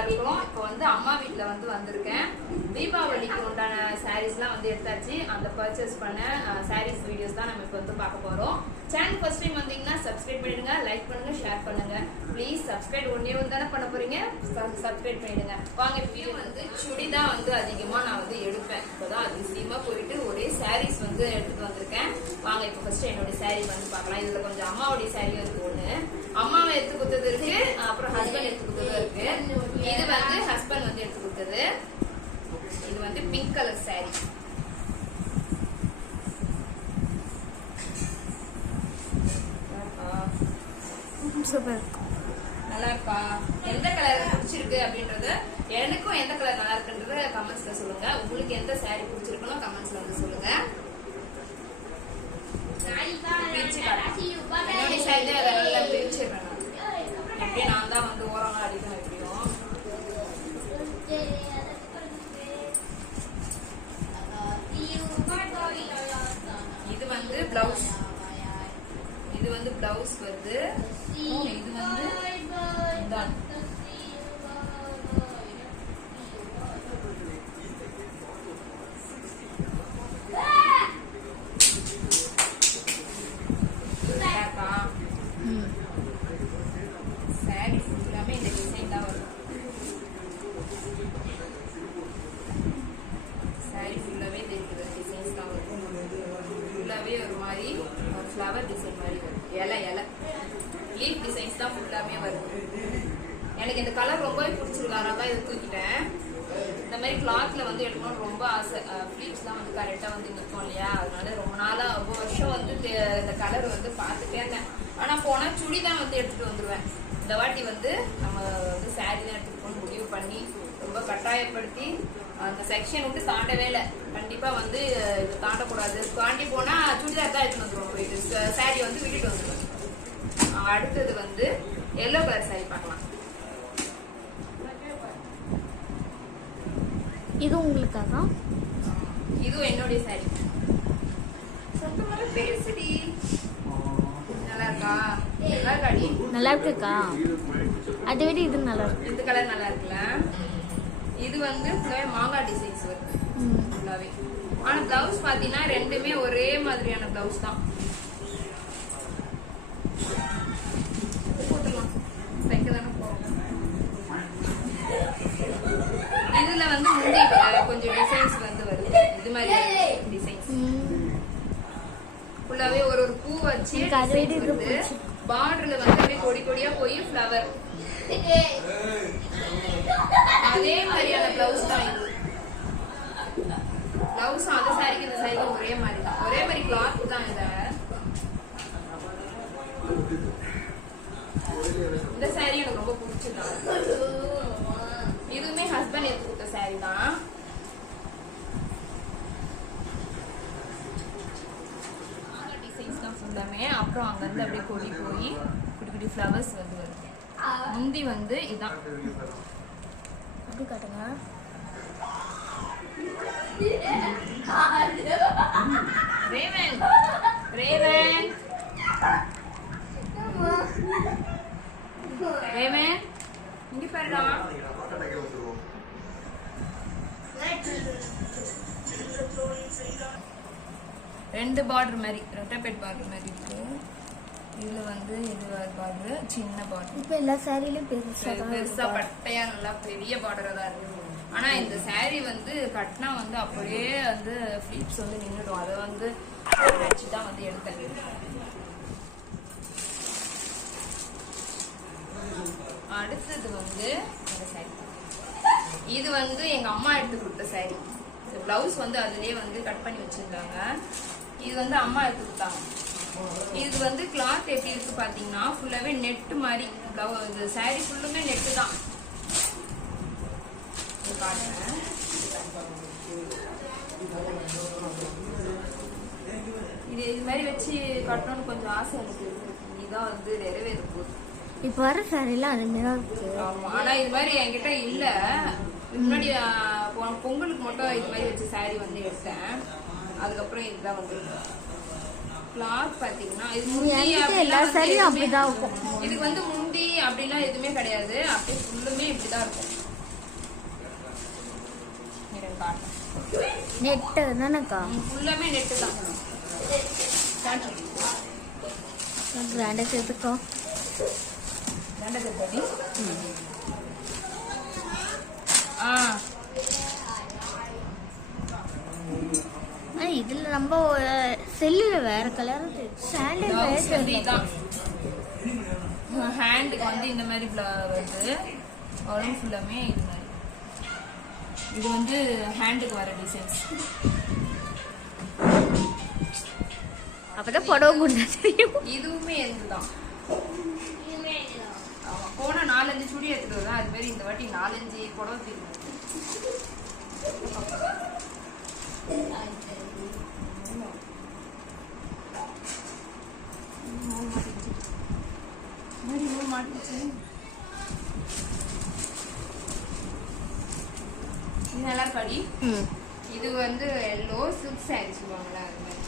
எல்லாருக்கும். இப்போ வந்து அம்மா வீட்ல வந்து வந்திருக்கேன். தீபாவளிக்கு உண்டான சாரீஸ்லாம் வந்து எடுத்தாச்சு. அந்த பர்ச்சேஸ் பண்ண சாரீஸ் வீடியோஸ் தான் நம்ம இப்போ வந்து பார்க்க போறோம். சேனல் ஃபர்ஸ்ட் டைம் வந்தீங்கன்னா சப்ஸ்கிரைப் பண்ணிடுங்க, லைக் பண்ணுங்க, ஷேர் பண்ணுங்க. ப்ளீஸ் சப்ஸ்கிரைப் ஒண்ணே ஒன்று தானே பண்ண போறீங்க, சப்ஸ்கிரைப் பண்ணிடுங்க. வாங்க இப்போ வந்து சுடி தான் வந்து அதிகமா நான் வந்து எடுப்பேன். இப்போதான் அதிசயமா போயிட்டு ஒரே சாரீஸ் வந்து எடுத்துட்டு வந்திருக்கேன். வாங்க இப்போ ஃபர்ஸ்ட் என்னோட சாரீ வந்து பார்க்கலாம். இதுல கொஞ்சம் அம்மாவுடைய சாரீ இருக்கு. ஒண்ணு அம்மாவை எடுத்து கொடுத்தது இருக்கு, அப்புறம் ஹஸ்பண்ட் எடுத்து கொடுத்தது இருக்கு. இது வந்து ஹஸ்பண்ட் வந்து எடுத்து கொடுத்தது. இது வந்து பிங்க் கலர் சாரீ. சூப்பர், நல்லா இருக்கா? எந்த கலர் பிடிச்சிருக்கு அப்படின்றத, எனக்கும் எந்த கலர் நல்லா இருக்குன்றத கமெண்ட்ஸ்ல சொல்லுங்க. உங்களுக்கு எந்த சாரீ பிடிச்சிருக்கணும் கமெண்ட்ஸ்ல வந்து சொல்லுங்க. என்னுடைய சாரீ நல்லா பிரிச்சிடுறேன். எப்படியே நான் தான் வந்து ஓரமா அடிக்கணும். எப்படியும் இது வந்து பிளவுஸ், இது வந்து பிளவுஸ் வருது. இது வந்து ஒரு மாதிரி ஃப்ளவர் டிசைன் மாதிரி வரும். இலை லீஃப் டிசைன்ஸ் தான் ஃபுல்லாமே வரும். எனக்கு இந்த கலர் ரொம்பவே பிடிச்சிருக்கு, அதனால தான் இதை தூக்கிட்டேன். இந்த மாதிரி கிளாத்ல வந்து எடுக்கணும்னு ரொம்ப ஆசை. ஃபிளீட்ஸ்லாம் வந்து கரெக்டாக வந்து நிற்கும் இல்லையா, அதனால ரொம்ப நாளாக ரொம்ப வருஷம் வந்து இந்த கலர் வந்து பார்த்துட்டே இருந்தேன். ஆனால் போனால் சுடி தான் வந்து எடுத்துட்டு வந்துடுவேன். இந்த வாட்டி வந்து நம்ம வந்து சாரீ தான் எடுத்துக்கணும்னு முடிவு பண்ணி ரொம்ப கட்டாயப்படுத்தி அந்த செக்ஷன் விட்டு தாண்டவே இல்லை. கண்டிப்பா வந்து இது தாண்டக்கூடாது, தாண்டி போனா சுடிதார் தான் எடுத்துட்டு வந்துருவோம். போயிட்டு சாரீ வந்து விட்டுட்டு வந்துடுவோம். அடுத்தது வந்து எல்லோ கலர் சாரீ பார்க்கலாம். இது உங்களுக்காக, இதுவும் என்னுடைய சாரீ. பேசுடி, நல்லா இருக்கா? நல்லா இருக்காடி? நல்லா இருக்குக்கா. அதை விட இது நல்லா இருக்கு. இந்த கலர் நல்லா இருக்குல்ல? இது வந்து மாங்காய் டிசைன்ஸ் வருது ஃபுல்லாவே. ஆனா பிளவுஸ் பாத்தீங்கன்னா ரெண்டுமே ஒரே மாதிரியான பிளவுஸ் தான். போட்டுலாம் தைக்க தானே போறோம். இதுல வந்து முந்தி கொஞ்சம் டிசைன்ஸ் வந்து வருது. இது மாதிரி டிசைன்ஸ் ஃபுல்லாவே ஒரு பூ வச்சு வருது. பார்டர்ல வந்து அப்படியே கொடி கொடியா போய் ஃப்ளவர். அதே மாதிரியான பிளவுஸ் தான் இது. பிளவுஸ் அந்த சாரிக்கு இந்த சாரிக்கு ஒரே மாதிரி தான், ஒரே மாதிரி கிளாத் தான். இந்த சாரி எனக்கு ரொம்ப பிடிச்சதான். இதுவுமே ஹஸ்பண்ட் எடுத்து கொடுத்த சாரி தான். டிசைன்ஸ் தான் ஃபுல்லாமே. அப்புறம் அங்க இருந்து அப்படியே கொடி போய் குட்டி குட்டி ஃப்ளவர்ஸ் வந்து வருது. முந்தி வந்து இதான். அப்படி காட்டுங்க. ரேவன் ரேவன் ரேவன் இங்க பாருடா. ரெண்டு பார்டர் மாதிரி, ரெட்டப்பேட் பார்டர் மாதிரி இருக்கு. இதுல வந்து இது பார்டர் சின்ன பார்டர். இப்போ எல்லா சாரிலயும் பெருசா பட்டையா நல்லா பெரிய பார்டரா தான் இருக்கு. ஆனா இந்த சாரி வந்து கட்டினா வந்து அப்படியே வந்து ஃபிளிப்ஸ் வந்து நின்றுடும். அதை வந்து வச்சுதான் வந்து எடுத்தேன். அடுத்தது வந்து இந்த சாரி. இது வந்து எங்க அம்மா எடுத்து கொடுத்த சாரி. பிளவுஸ் வந்து அதுலயே வந்து கட் பண்ணி வச்சிருந்தாங்க. இது வந்து அம்மா எடுத்து கொடுத்தாங்க. இது வந்து கிளாத் எப்படி இருக்கு பாத்தீங்கன்னா ஃபுல்லாவே நெட் மாதிரி. இந்த சாரி ஃபுல்லுமே நெட்டு தான். இது மாதிரி வச்சு கட்டணும்னு கொஞ்சம் ஆசை எனக்கு. இதுதான் வந்து நிறைவேற போகுது. இப்ப வர சாரிலாம் அது மாதிரி இருக்கு. ஆனா இது மாதிரி என்கிட்ட இல்ல. முன்னாடி பொங்கலுக்கு மட்டும் இது மாதிரி வச்சு சாரி வந்து எடுத்தேன். அதுக்கப்புறம் இதுதான் வந்து கிளாத் பாத்தீங்கன்னா இதுக்கு வந்து முந்தி அப்படின்னா எதுவுமே கிடையாது. அப்படியே ஃபுல்லுமே இப்படிதான் இருக்கும். காட்டுறேன். நெட்டு தானேக்கா? ஃபுல்லாமே நெட்டு தான். கிராண்டாக சேர்த்துக்கோ. ரெண்டது படி. இதில் நம்ம செல்லில் வேற கலர் சாண்டல் தான். ஹேண்டுக்கு வந்து இந்த மாதிரி வருது. உடம்பு ஃபுல்லாமே இது மாதிரி. இது வந்து ஹேண்டுக்கு வர டிசைன்ஸ். அப்பதான் புடவை கொண்டா தெரியும். இதுவுமே இதுதான். போன 4-5 சுடி எடுத்துட்டு வரேன். அது மாதிரி இந்த வாட்டி 4-5 புடவை தெரியும். இது நல்லா இருக்காடி. இது வந்து எல்லோ சில்க் சாரி சொல்லுவாங்களா அது மாதிரி.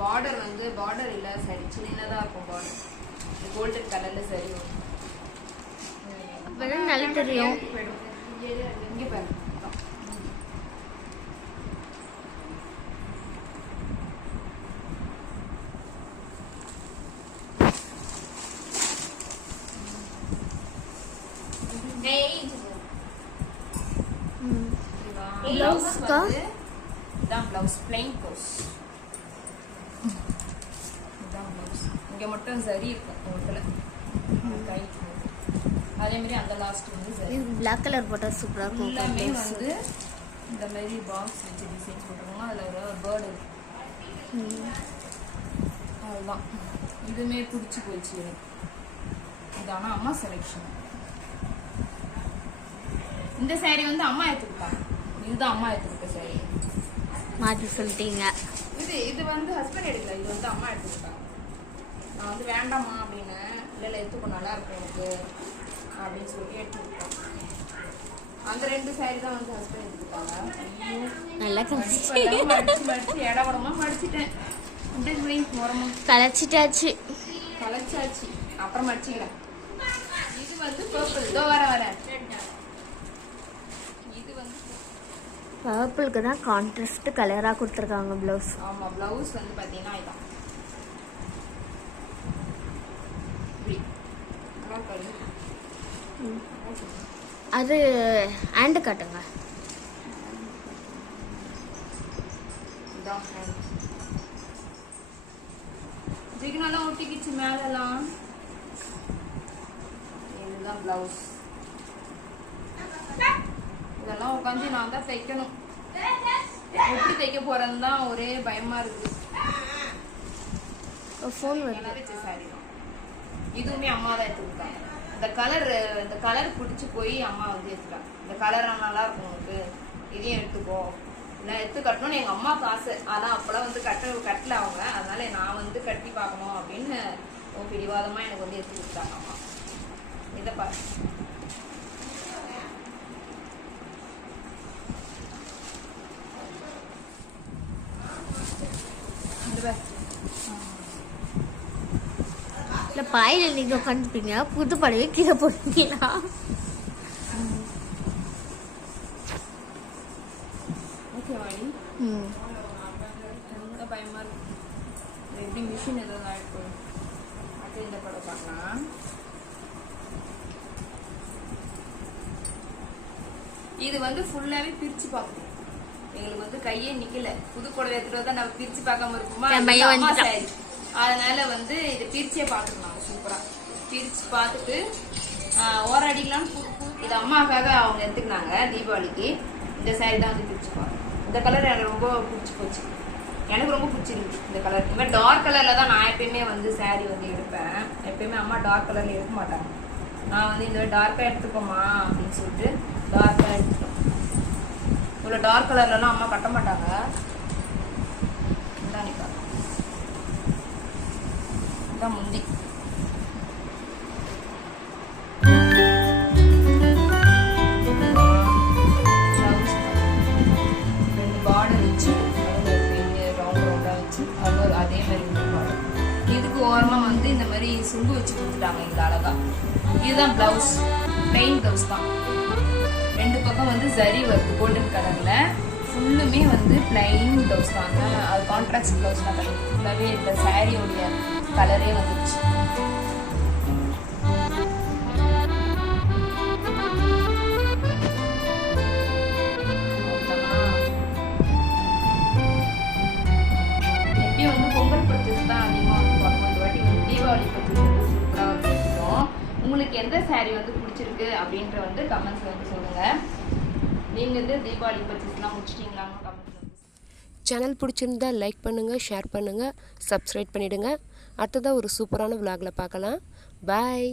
பார்டர் வந்து பார்டர் இல்ல சரி சின்னதா இருக்கும். பார்டர் கோல்டன் கலர்ல சரி வரும். அப்பதான் நல்லா தெரியும். இங்க பாரு. Blouse plain blouse. இங்க மட்டும் சரி இருக்கும் ஒருத்தல. அதே மாதிரி அந்த லாஸ்ட் வந்து சரி. பிளாக் கலர் போட்டா சூப்பரா இருக்கும். எல்லாமே வந்து இந்த மாதிரி பாக்ஸ் வச்சு டிசைன் போட்டுருவோம். அதுல ஒரு பேர்டு இருக்கு. அதுதான் இதுமே பிடிச்சி போச்சு எனக்கு. இது ஆனா அம்மா செலெக்ஷன். இந்த சாரி வந்து அம்மா எடுத்துக்கிட்டாங்க. இதுதான் அம்மா எடுத்துக்கிட்ட சாரி. மாற்றி சொல்லிட்டீங்க. இது வந்து ஹஸ்பண்ட் எடுக்கல. இது வந்து அம்மா எடுத்துக்கிட்டாங்க. நான் வந்து வேண்டாமா அப்படின்னு இல்லை எடுத்துக்கோ நல்லா இருக்கும் எனக்கு அப்படின்னு சொல்லி எடுத்துக்கிட்டேன். அந்த 2 சாரி தான் வந்து ஹஸ்பண்ட் எடுத்துக்கிட்டாங்க. நல்லா மடிச்சு இடவடமா மடிச்சிட்டேன். கலைச்சிட்டாச்சு. கலைச்சாச்சு. அப்புறம் மடிச்சுக்கிறேன். இது வந்து பர்பிள். இதோ வர இது வந்து பர்பிளுக்கு தான் கான்ட்ராஸ்ட் கலரா கொடுத்துருக்காங்க பிளவுஸ். ஆமா பிளவுஸ் வந்து பாத்தீங்கன்னா இதான். அது ஹேண்டு காட்டுங்க. ஜிகினெல்லாம் ஒட்டிக்கிச்சு மேலெல்லாம். இதுதான் பிளவுஸ். இதெல்லாம் உட்காந்து நான் தான் தைக்கணும். எப்படி தைக்க போறேன்னு தான் ஒரே பயமா இருக்கு. ஃபோன் வருது. சாரி தான். இதுவுமே அம்மா தான் எடுத்துக்கிட்டாங்க. இந்த கலர் பிடிச்சி போய் அம்மா வந்து எடுத்துட்டாங்க. இந்த கலர் நல்லா இருக்கும் உனக்கு, இதையும் எடுத்துக்கோ. நான் எடுத்து கட்டணும்னு எங்க அம்மாவுக்கு ஆசை. ஆனா அப்பெல்லாம் வந்து கட்டல அவங்க. அதனால நான் வந்து கட்டி பார்க்கணும் அப்படின்னு பிடிவாதமா எனக்கு வந்து எடுத்து கொடுத்தாங்க அம்மா. இதை பாரு. இல்லை பாயில் நீங்கள் உட்காந்துப்பீங்க, புது படவே கீழே போடுவீங்களா? ஓகேவாடி. ரொம்ப பயமா இருக்கு. எப்படி மிஷின் எதாவது ஆயிட்டு அது இந்த படம் பார்க்கலாம். இது வந்து ஃபுல்லாவே பிரிச்சு பார்க்கணும். எங்களுக்கு வந்து கையே நிக்கல. புது புடவை எடுத்துட்டு வந்தா நம்ம பிரிச்சு பார்க்காம இருக்குமா? அதனால வந்து இதை பிரிச்சே பார்த்துருந்தாங்க. சூப்பரா பிரிச்சு பார்த்துட்டு ஓராடிக்கலாம். இது அம்மாக்காக அவங்க எடுத்துக்கினாங்க தீபாவளிக்கு. இந்த சாரி தான் வந்து பிரிச்சு பார்த்தேன். இந்த கலர் எனக்கு ரொம்ப பிடிச்சி போச்சு. எனக்கு ரொம்ப பிடிச்சிருக்கு இந்த கலர். இந்த மாதிரி டார்க் கலர்ல தான் நான் எப்பயுமே வந்து சாரி வந்து எடுப்பேன். எப்பயுமே அம்மா டார்க் கலர்ல எடுக்க மாட்டாங்க. நான் வந்து இந்த மாதிரி டார்க்கா எடுத்துக்கோமா அப்படின்னு சொல்லிட்டு டார்க்கா எடுத்துட்டோம். இவ்வளோ டார்க் கலர்லாம் அம்மா கட்ட மாட்டாங்க. இதான் முந்தி. பார்டர் வச்சு ரவுண்டா வச்சு அதே மாதிரி பார்டர். இதுக்கு ஓரமா வந்து இந்த மாதிரி சுங்கு வச்சு கொடுத்துட்டாங்க இங்க அழகா. இதுதான் பிளவுஸ், பிளெயின் பிளவுஸ் தான். 2 பக்கம் வந்து ஜரி வருது கோல்டன் கலர்ல. ஃபுல்லுமே வந்து பிளைன் பிளவுஸ் தான். அது கான்ட்ராஸ்ட் பிளவுஸ் தான் கிடையாது. ஃபுல்லாகவே இந்த சாரியோடைய கலரே வந்துச்சு. எப்பயும் வந்து பொங்கல் பர்ச்சேஸ் தான் அதிகமாக வந்து பண்ணுவோம். இந்த வாட்டி வந்து தீபாவளி பர்ச்சேஸ் வந்து சூப்பராக வந்து எடுத்துட்டோம். உங்களுக்கு எந்த சாரீ வந்து பிடிச்சிருக்கு அப்படின்ற வந்து கமெண்ட்ஸில் வந்து சொல்லுங்கள். நீங்கள் வந்து தீபாவளி பர்ச்சேஸ்லாம் முடிச்சிட்டிங்களான்னு கமெண்ட்ஸில் வந்து. சேனல் பிடிச்சிருந்தா லைக் பண்ணுங்கள், ஷேர் பண்ணுங்கள், சப்ஸ்கிரைப் பண்ணிவிடுங்க. அடுத்ததாக ஒரு சூப்பரான vlogல பார்க்கலாம். பாய்.